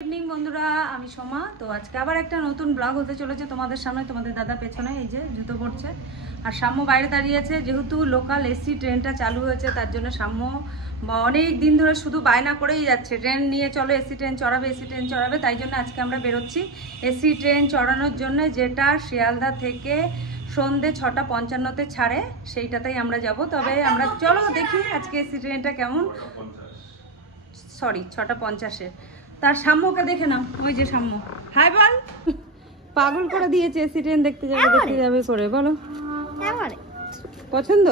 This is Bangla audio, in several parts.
ইভিনিং বন্ধুরা, আমি সোমা। তো আজকে আবার একটা নতুন ব্লগ হতে চলেছে তোমাদের সামনে। তোমাদের দাদা পেছনে এই যে জুতো পরছে, আর সাম্য বাইরে দাঁড়িয়েছে। যেহেতু লোকাল এসি ট্রেনটা চালু হয়েছে, তার জন্য সাম্য অনেক দিন ধরে শুধু বায়না করেই যাচ্ছে, ট্রেন নিয়ে চলো, এসি ট্রেন চড়াবে, এসি ট্রেন চড়াবে। তাই জন্য আজকে আমরা বেরোচ্ছি এসি ট্রেন চড়ানোর জন্য, যেটা শিয়ালদা থেকে সন্ধ্যে 6:55-তে ছাড়ে, সেইটাতেই আমরা যাব। তবে আমরা চলো দেখি আজকে এসি ট্রেনটা কেমন। সরি, 6:50-এ। তার সাম্যকে দেখে নাও, ওই যে সাম্য, হাই বল। পাগল করে দিয়েছে, এসি ট্রেন দেখতে যাবে করে। বলো পছন্দ?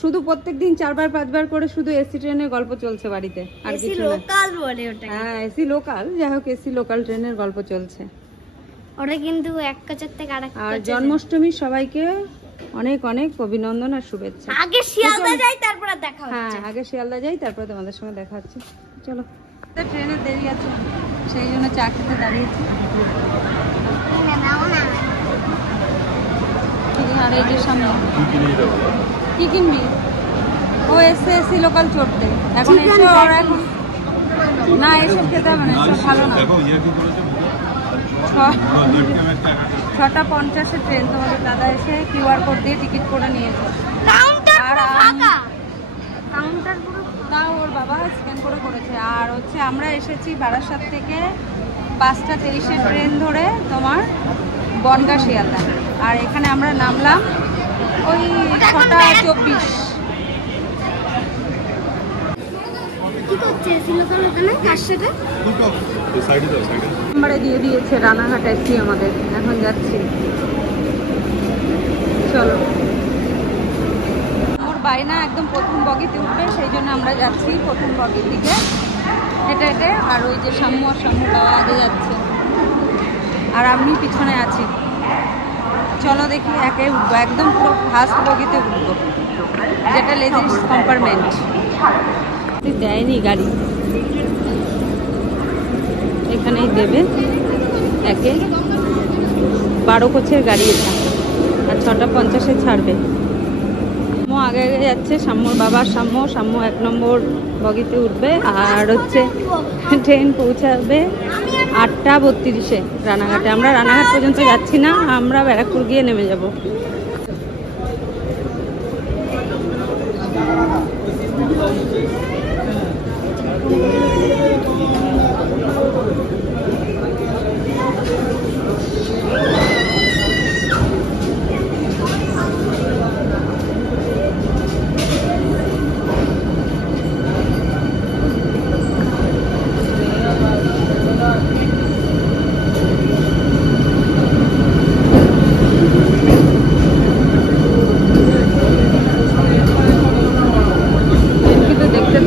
শুধু প্রত্যেকদিন 4-5 করে শুধু এসি ট্রেনের গল্প চলছে বাড়িতে, আর কিছু লোকাল বলে ওটা। হ্যাঁ, এসি লোকাল, যাই হোক, এসি লোকাল ট্রেনের গল্প চলছে ওটা। কিন্তু এক কোচের থেকে আর জন্মাষ্টমীর সবাইকে অনেক অনেক অভিনন্দন আর শুভেচ্ছা। আগে শিয়ালদা যাই, তারপর দেখা হচ্ছে। হ্যাঁ, আগে শিয়ালদা যাই, তারপর তোমাদের সঙ্গে দেখা হচ্ছে। চলো, ট্রেনের দেরি আছে, সেই জন্য চা খেতে দাঁড়িয়েছি। আর এই যে সামনে কি কিনবি? ও এসে এসি লোকাল চড়তে। এখন এসে ওরা এখন না, এসব খেতে হবে না, এসব ভালো না। 6:50-এ ট্রেন। তোমাদের দাদা এসে কিউআর কোড দিয়ে টিকিট করে নিয়েছে। না, ওর বাবা স্ক্যান করে করেছে। আর হচ্ছে আমরা এসেছি বারাসাত থেকে 5:23-এ ট্রেন ধরে তোমার বনগাঁ শিয়ালদা। আর এখানে আমরা নামলাম ওই 6:24। নাম্বারে দিয়ে দিয়েছে রানাঘাট এসি আমাদের। এখন যাচ্ছি, চলো। ওর বাইনা একদম প্রথম বগিতে উঠবে, সেই জন্য আমরা যাচ্ছি প্রথম বগির দিকে হেঁটে হেঁটে। আর ওই যে সাম্যটাও আগে যাচ্ছে, আর আমি পিছনে আছি। চলো দেখি, একে উঠবো, একদম পুরো ফার্স্ট বগিতে উঠবো, যেটা লেডিস কম্পার্টমেন্ট। দেয়নি গাড়ি, এখানেই দেবে। একে 12 কোচের গাড়ি এটা, আর 6:50-এ ছাড়বে। সাম্য আগে আগে যাচ্ছে, সাম্যর বাবার সাম্য 1 নম্বর বগিতে উঠবে। আর হচ্ছে ট্রেন পৌঁছাবে 8:32-এ রানাঘাটে। আমরা রানাঘাট পর্যন্ত যাচ্ছি না, আমরা ব্যারাকপুর গিয়ে নেমে যাব।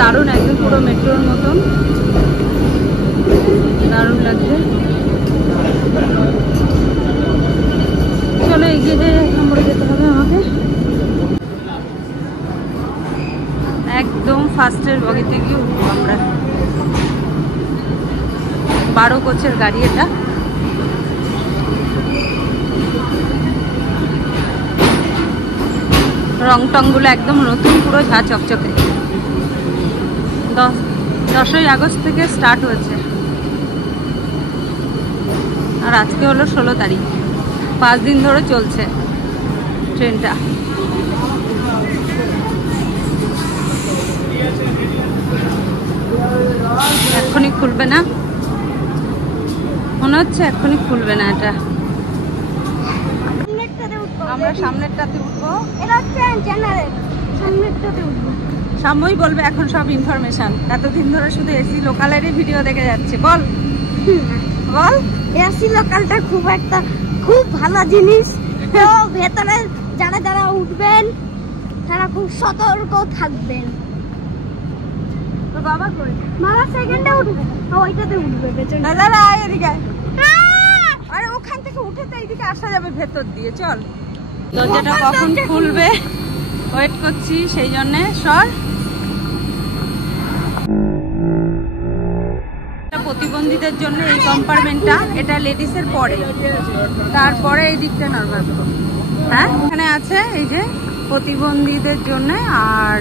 দারুণ, একদম পুরো মেট্রোর মতন, দারুণ লাগছে। চলো এগিয়ে যাই, 1 নম্বরে যেতে হবে আমাকে। একদম ফার্স্টের বগিতে গিয়ে উঠবো আমরা। 12 কোচের গাড়ি এটা। রং টংগুলো একদম নতুন, পুরো ঝা চকচকে। 10ই আগস্ট থেকে স্টার্ট হয়েছে, আর আজকে হলো 16 তারিখ। 5 দিন ধরে চলছে ট্রেনটা। এক্ষুনি খুলবে না মনে হচ্ছে, এক্ষুনি খুলবে না এটা। আমরা সামনেরটাতে উঠবো, সাময়িক বলবে এখন সব ইনফরমেশন। এতদিন ধরে শুধু এসি লোকালেরই ভিডিও দেখে যাচ্ছে। বল বল, এসি লোকালটা খুব ভালো জিনিস। তো ভেতরে যারা উঠবেন তারা খুব সতর্ক থাকবেন। তো বাবা কই? বাবা সেকেন্ডে উঠবে, ওইটাতে উঠবে পেছনে। দাদা আয় এদিকে। আরে ওখান থেকে উঠে তো এইদিকে আসা যাবে ভেতর দিয়ে। চল, দরজাটা কখন খুলবে ওয়েট করছি, সেই জন্যে। সর, প্রতিবন্ধীদের জন্য এই কম্পার্টমেন্টটা, এটা লেডিসের পরে, তারপরে এই দিকটা নর্মাল। হ্যাঁ, এখানে আছে এই যে প্রতিবন্ধীদের জন্য, আর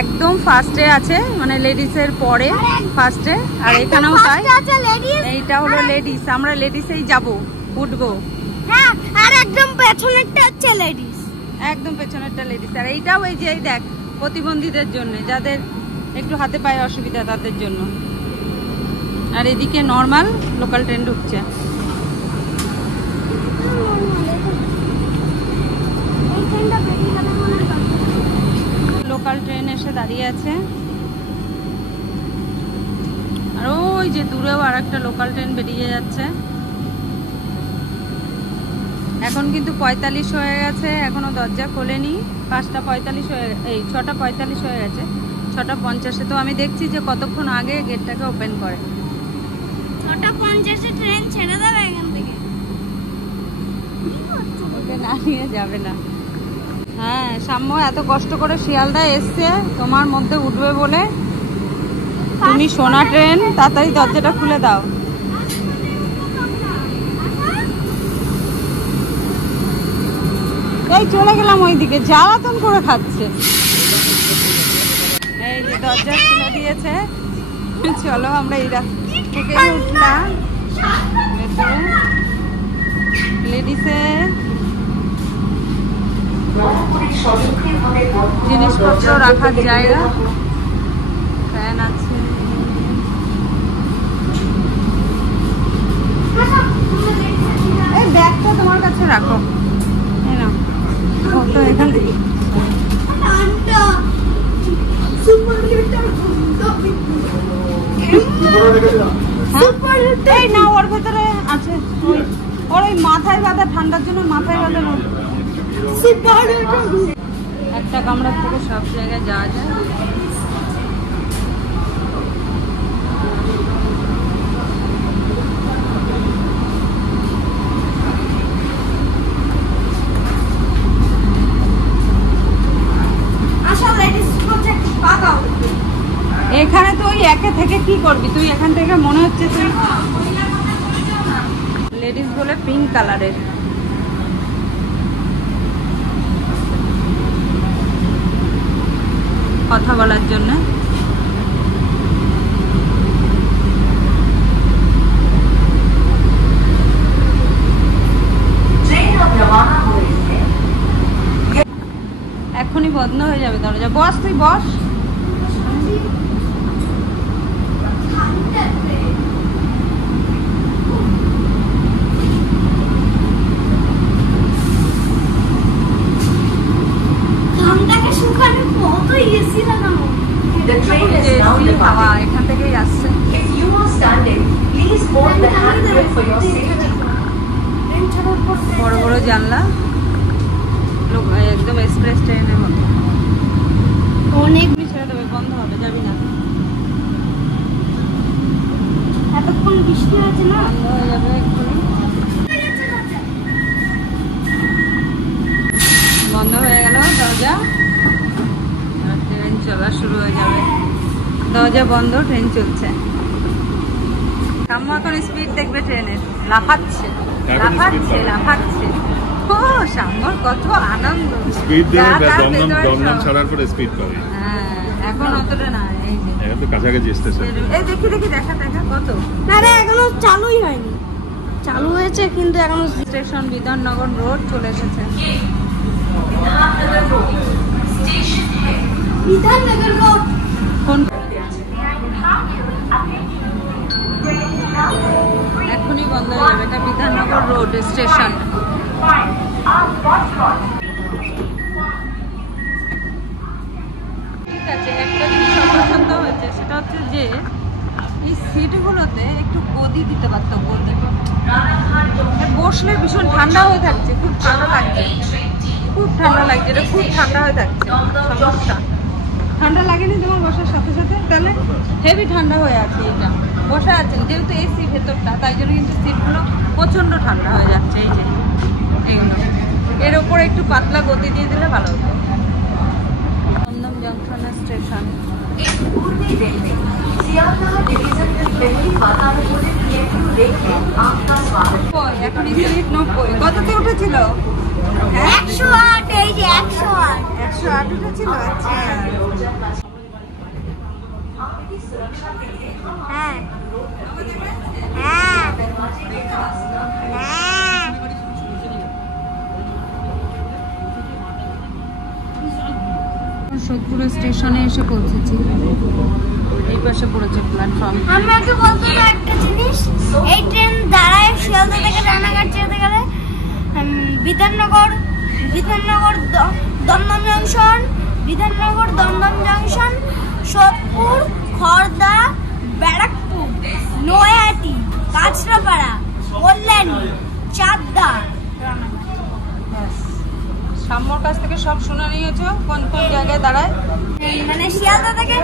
একদম ফার্স্টে আছে, মানে লেডিসের পরে ফার্স্টে। আর এখানেও তাই, এইটা হলো লেডিস। আমরা লেডিসেই যাব, উঠবো। হ্যাঁ, আর একদম পেছনেরটা হচ্ছে লেডিস, একদম পেছনেরটা লেডিস। আর এইটাও এই যে দেখ, প্রতিবন্ধীদের জন্য, যাদের একটু হাতে পায়ে অসুবিধা তাদের জন্য। আর এদিকে নর্মাল লোকাল ট্রেন ঢুকছে। লোকাল ট্রেন এসে দাঁড়িয়ে আছে। আর ওই যে দূরেও আর একটা লোকাল ট্রেন বেরিয়ে যাচ্ছে। এখন কিন্তু 45 হয়ে গেছে, এখনো দরজা খোলেনি। 5:45 হয়ে, এই 6:45 হয়ে গেছে, 6:50। তো আমি দেখছি যে কতক্ষণ আগে গেটটাকে ওপেন করে। 6:50 ট্রেন ছেড়ে দেবে এখান থেকে, ওকে না নিয়ে যাবে না। হ্যাঁ, সাম্য এত কষ্ট করে শিয়ালদা এসছে তোমার মধ্যে উঠবে বলে। তুমি সোনা ট্রেন, তাড়াতাড়ি দরজাটা খুলে দাও। এই চলে গেলাম ওইদিকে, জ্বালাতন করে খাচ্ছে। এই যে দরজা খুলে দিয়েছে। চলো আমরা এই থেকে উঠলাম। লেডিসে জিনিসপত্র রাখার জায়গা, ফ্যান আছে। এই ব্যাগটা তোমার কাছে রাখো। এখান থেকে এই না, ওর ভেতরে আছে। ওর ওই মাথায় বাঁধা, ঠান্ডার জন্য মাথায় বাঁধা। একটা কামরার থেকে সব জায়গায় যাওয়া যায়। এখানে তুই একে থেকে কি করবি? তুই এখান থেকে মনে হচ্ছে তুই লেডিস বলে পিঙ্ক কালারের। কথা বলার জন্য এখনই বন্ধ হয়ে যাবে দরজা। বস, তুই বস। The train is now departing. এখান থেকেই আসছে। If you are standing, please hold the handbrake for your safety. বড় বড় জানলা, একদম এক্সপ্রেস ট্রেনের মতো। অনেক ছেড়ে দেবে, বন্ধ হবে, যাবি না। এতক্ষণ বৃষ্টি হয়েছে না, বন্ধ হয়ে যাবে এক্ষুনি। বন্ধ হয়ে গেল দরজা। ট্রেন চলা শুরু হয়ে যাবে। দরজা বন্ধ, ট্রেন চলছে। সাম্য এখন স্পিড দেখবে ট্রেনের। লাফাচ্ছে লাফাচ্ছে লাফাচ্ছে। ও সাম্যর কত আনন্দ। স্পিড দিয়ে দমদম ছাড়ার পরে স্পিড পাবে। হ্যাঁ, এখন অতটা না। এই যে এখন তো কাছাকাছি স্টেশন। এই দেখি দেখি, দেখা দেখা কত। না রে, এখনো চালুই হয়নি। চালু হয়েছে কিন্তু এখনো। স্টেশন বিধাননগর রোড চলে এসেছে। বিধাননগর রোড কোন এখনই বন্ধ হয়ে যাবে। এটা বিধাননগর রোড স্টেশন। ঠিক আছে, একটা জিনিস অপছন্দ হয়েছে, সেটা হচ্ছে যে এই সিটগুলোতে একটু গদি দিতে পারতো। গদি বসলে ভীষণ ঠান্ডা হয়ে থাকছে, খুব ঠান্ডা লাগছে, খুব ঠান্ডা লাগছে। এটা খুব ঠান্ডা হয়ে থাকছে। সমস্যা, ঠান্ডা লাগেনি তোমার বসার সাথে সাথে? তাহলে হেভি ঠান্ডা হয়ে আছে। এটা বসা আছে যেহেতু এসি ভেতরটা, তাই জন্য কিন্তু সিটগুলো প্রচণ্ড ঠান্ডা হয়ে যাচ্ছে। এই যে এইগুলো, এর ওপরে একটু পাতলা গদি দিয়ে দিলে ভালো হতো। দমদম জংশনের স্টেশন। এখন সিট 90। কততে উঠেছিল? 108। এই যে 108 108 উঠেছিল। আচ্ছা, भोजन का आपकी सुरक्षा के लिए हम হ্যাঁ হ্যাঁ दरवाजे के पास न खड़े হ্যাঁ সোদপুর স্টেশনে এসে পৌঁছেছি। এই পাশে পড়েছে প্ল্যাটফর্ম। আমাকে বলতে দাও একটা জিনিস, এই ট্রেন দাঁড়ায় শিয়ালদা থেকে রানাঘাট যেতে গেলে বিধাননগর দমদম জংশন, সোদপুর, খড়দা, ব্যারাকপুর, নৈহাটি, কাঁচরাপাড়া, কল্যাণী, চাকদা, সাম্যর কাছ থেকে সব শুনে নিয়েছো কোন কোন জায়গায় দাঁড়ায়। মানে শিয়ালদা থেকে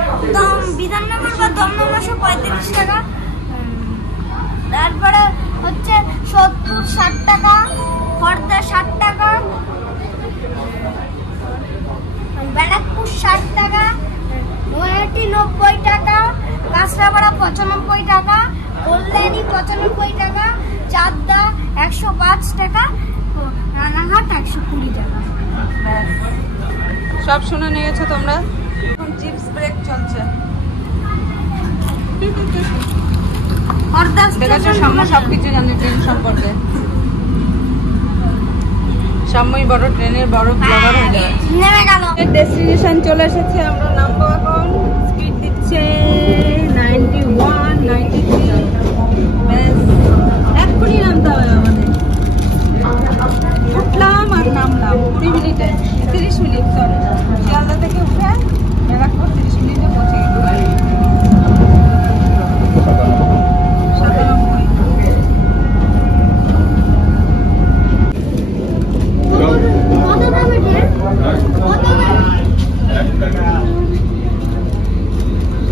বিধাননগর বা দমদম আসে 35 টাকা, তারপরে হচ্ছে সোদপুর 60 টাকা, খড়দা 60 টাকা, ব্যারাকপুর 60 টাকা, নৈহাটি 90 টাকা, কাঁচরাপাড়া 95 টাকা, কল্যাণী 95 টাকা, চাকদা 105 টাকা, রানাঘাট 120 টাকা। সব শুনে নিয়েছো তোমরা। এখন চিপস ব্রেক চলছে। দেখেছো সাম্য সবকিছু জানি ট্রেন সম্পর্কে। সাম্যই বড় ট্রেনের বড় ব্লগার হয়ে যায়। নেমে গেল। ডেস্টিনেশন চলে এসেছে, আমরা নামবো এখন। স্পিড দিচ্ছে 91, 93। ব্যাস এক্ষুনি নামতে হবে আমাদের। উঠলাম আর নামলাম 20 মিনিটে, 30 মিনিট সরি। শিয়ালদা থেকে উঠে ব্যারাকপুর 30 মিনিটে পৌঁছে গেল। 97।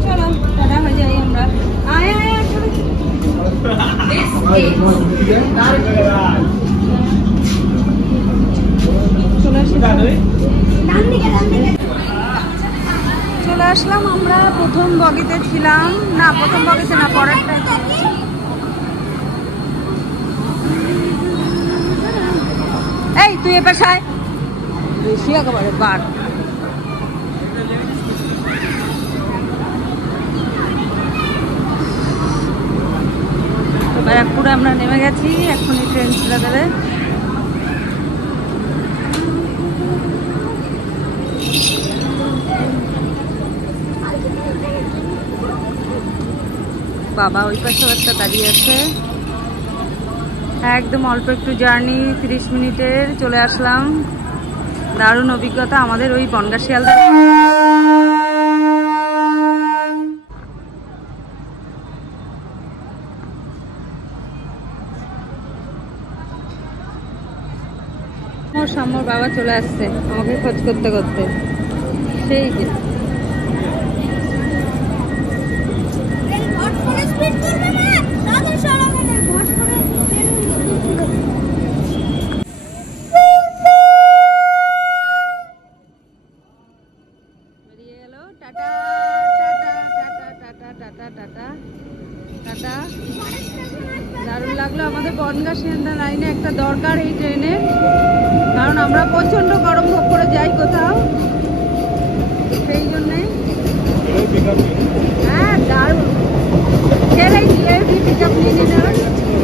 চলো টাটা হয়ে যাই আমরা। আয় আয় আয় চলো। চলে আসলাম আমরা। প্রথম বগিতে ছিলাম না, প্রথম বগিতে না, পরেরটাই। এই তুই এ পেশায় বেশি একেবারে বার। তো ব্যারাকপুরে আমরা নেমে গেছি, এখনই ট্রেন ছেড়ে দেবে। বাবা ওই পাশেও একটা দাঁড়িয়ে আছে। একদম অল্প একটু জার্নি, 30 মিনিটের চলে আসলাম। দারুণ অভিজ্ঞতা আমাদের ওই বনগাঁ শিয়ালদা। সাম্যর বাবা চলে আসছে আমাকে খোঁজ করতে করতে। সেই যে tata tata tata tata tata tata. দারুণ লাগলো। আমাদের বনগাঁ শিয়ালদা লাইনে একটা দরকার এই ট্রেনের, কারণ আমরা প্রচন্ড গরম ভোগ করে যাই কোথাও, সেই জন্যে। হ্যাঁ দারুণ ছেড়ে পিক আপ নিয়ে নিল।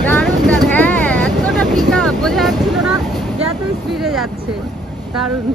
দারুণ দারুণ। হ্যাঁ এতটা পিক আপ বোঝা যাচ্ছিল না যে এত স্পিডে যাচ্ছে। দারুণ।